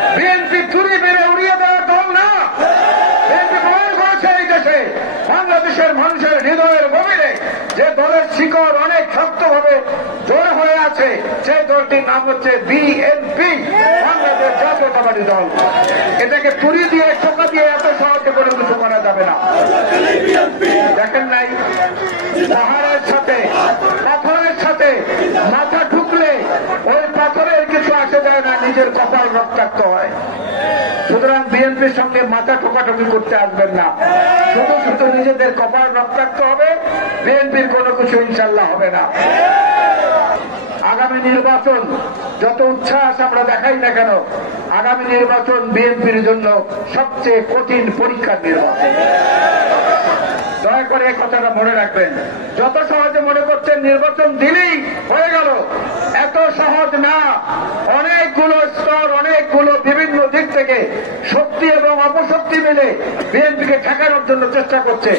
BNP চুরি মেরে উড়িয়ে দেওয়ার দল না। বিএনপি প্রমাণ করেছে এই দেশে বাংলাদেশের মানুষের হৃদয়ের গভীরে যে দলের শিকড় অনেক শক্তভাবে জোর হয়ে আছে, সেই দলটির নাম হচ্ছে বিএনপি, বাংলাদেশ জাতীয়তাবাদী দল। এটাকে চুরি দিয়ে টোকা দিয়ে এত সহজে কোনো কিছু করা যাবে না। দেখেন নাই, পাহাড়ের সাথে পাথরের সাথে মাথা ঢুকলে ওই পাথরের কিছু আসে যায় না, নিজের কপাল রক্তাক্ত হয়। সুতরাং বিএনপির সঙ্গে মাথা ঠোকাঠুকি করতে আসবেন না, শুধু শুধু নিজেদের কপাল রক্তাক্ত হবে, বিএনপির কোনো কিছু ইনশাল্লাহ হবে না। আগামী নির্বাচন যত উচ্ছ্বাস আমরা দেখাই না কেন, আগামী নির্বাচন বিএনপির জন্য সবচেয়ে কঠিন পরীক্ষার নির্বাচন। দয়া করে এই কথাটা মনে রাখবেন। যত সহজে মনে করছেন নির্বাচন দিলেই হয়ে গেল, এত সহজ না। অনেকগুলো স্তর, অনেকগুলো বিভিন্ন দিক থেকে শক্তি এবং অপশক্তি মিলে বিএনপিকে ঠেকানোর জন্য চেষ্টা করছে।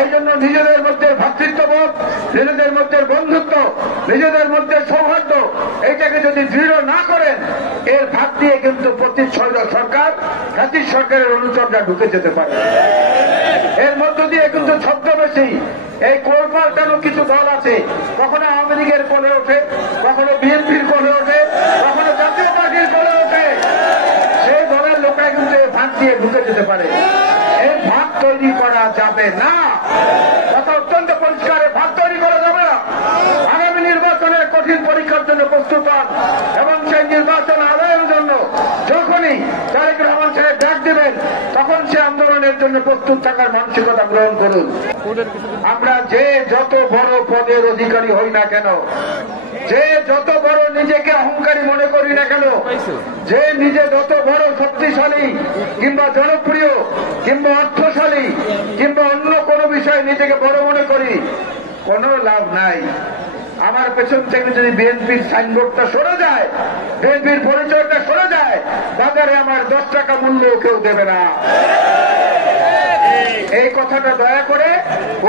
এই জন্য নিজেদের মধ্যে ভ্রাতৃত্ববোধ, নিজেদের মধ্যে বন্ধুত্ব, নিজেদের মধ্যে সৌহার্দ্য, এইটাকে যদি দৃঢ় না করেন, এর ভাগ দিয়ে কিন্তু প্রতিচ্ছন্ন সরকার, জাতির সরকারের অনুচররা ঢুকে যেতে পারে। এর মধ্য দিয়ে কিন্তু ছদ্মবেশী এই কোলপাল্টানো কিছু দল আছে, কখনো আওয়ামী লীগের কোলে ওঠে, কখনো বিএনপির কোলে ওঠে, কখনো জাতীয় পার্টির কোলে ওঠে। সেই দলের লোকেরা কিন্তু এই ভাগ দিয়ে ঢুকে যেতে পারে। এই ভাগ তৈরি করা যাবে না, কথা অত্যন্ত পরিষ্কার। ভাগ তৈরি করা যাবে না। আগামী নির্বাচনের কঠিন পরীক্ষার জন্য প্রস্তুত হন এবং সেই নির্বাচন আদায়ের জন্য যখনই তারেক রহমান সাহেব ডাক দেবেন, তখন সে আন্দোলনের জন্য প্রস্তুত থাকার মানসিকতা গ্রহণ করুন। আমরা যে যত বড় পদের অধিকারী হই না কেন, যে যত বড় নিজেকে অহংকারী মনে করি না কেন, যে নিজে যত বড় শক্তিশালী কিংবা জনপ্রিয় কিংবা অর্থশালী কিংবা অন্য কোনো বিষয়ে নিজেকে বড় মনে করি, কোনো লাভ নাই। আমার পেছন থেকে যদি বিএনপির সাইনবোর্ডটা সরে যায়, বিএনপির পরিচয়টা সরে যায়, বাজারে আমার 10 টাকা মূল্য কেউ দেবে না। এই কথাটা দয়া করে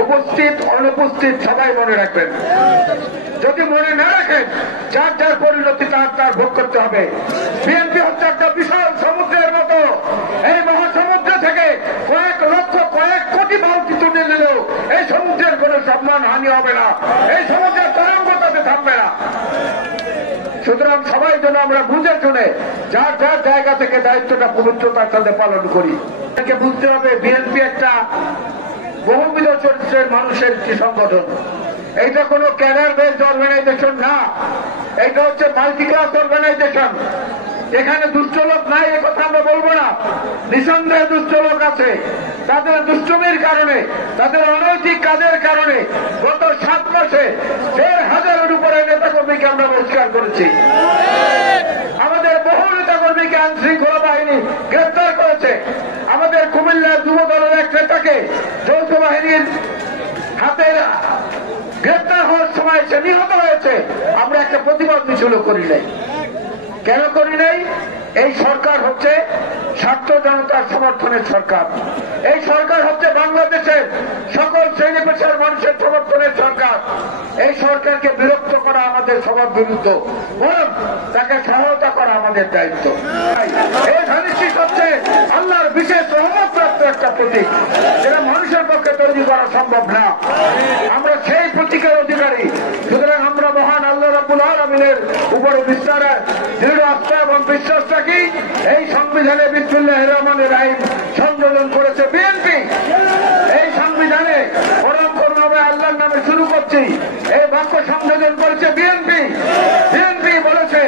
উপস্থিত অনুপস্থিত সবাই মনে রাখবেন। যদি মনে না রাখেন, যার যার পরিণতি তার তার ভোগ করতে হবে। বিএনপি হচ্ছে একটা বিশাল সমুদ্রের মতো। এই মহাসমুদ্র থেকে কয়েক লক্ষ কয়েক কোটি বালতি তুলে নিলেও এই সমুদ্রের কোন সম্মান হানি হবে না, এই সমুদ্রের তরঙ্গ তাতে থাকবে না। সুতরাং সবাই যেন আমরা বুঝে শুনে যার যার জায়গা থেকে দায়িত্বটা পবিত্রতার সাথে পালন করি। এটাকে বুঝতে হবে বিএনপি একটা বহুবিধ চরিত্রের মানুষের একটি সংগঠন। এইটা কোনো ক্যাডার বেসড অর্গানাইজেশন না, এইটা হচ্ছে মাল্টি ক্লাস অর্গানাইজেশন। এখানে দুষ্ট লোক নাই এ কথা আমরা বলবো না, নিঃসন্দেহে দুষ্ট লোক আছে। তাদের দুষ্টমির কারণে, তাদের অনৈতিক কাজের কারণে গত 7 মাসে 1,500-এর উপরে নেতাকর্মীকে আমরা বহিষ্কার করেছি। আমাদের বহু নেতাকর্মীকে আইন শৃঙ্খলা বাহিনী গ্রেপ্তার করেছে। আমাদের কুমিল্লার যুব দলের এক নেতাকে যৌথ বাহিনীর হাতে গ্রেপ্তার হওয়ার সময় সে নিহত হয়েছে। আমরা একটা প্রতিবাদ মিছিল করি নাই। কেন করি নাই? এই সরকার হচ্ছে ছাত্র জনতার সমর্থনের সরকার। এই সরকার হচ্ছে বাংলাদেশের সকল শ্রেণী পেশার মানুষের সমর্থনের সরকার। এই সরকারকে বিরক্ত করা আমাদের সবার বিরুদ্ধ, বরং তাকে সহায়তা করা আমাদের দায়িত্ব। এই ধানিষ্ঠিক হচ্ছে আল্লাহর বিশেষ রহমতপ্রাপ্ত একটা প্রতীক, যেটা মানুষের পক্ষে তৈরি করা সম্ভব না। আমরা সেই প্রতীকের অধিকারী। সুতরাং আমরা মহান আল্লাহ রাব্বুল আলামিনের উপরে দৃঢ় আস্থা এবং বিশ্বাস রাখি। এই সংবিধানে বিসমিল্লাহির রহমানির রহিম সংযোজন করেছে বিএনপি। এই সংবিধানে পরম করুণাময় আল্লাহর নামে শুরু করছি, এই বাক্য সংযোজন করেছে বিএনপি। বিএনপি বলেছে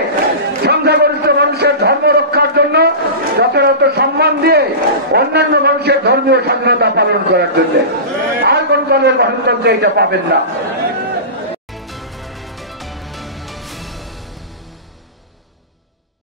সংখ্যাগরিষ্ঠ মানুষের ধর্ম রক্ষার জন্য যথাযথ সম্মান দিয়ে অন্যান্য মানুষের ধর্মীয় স্বাধীনতা পালন করার জন্য। আর কোন দলের গণতন্ত্রে এটা পাবেন না।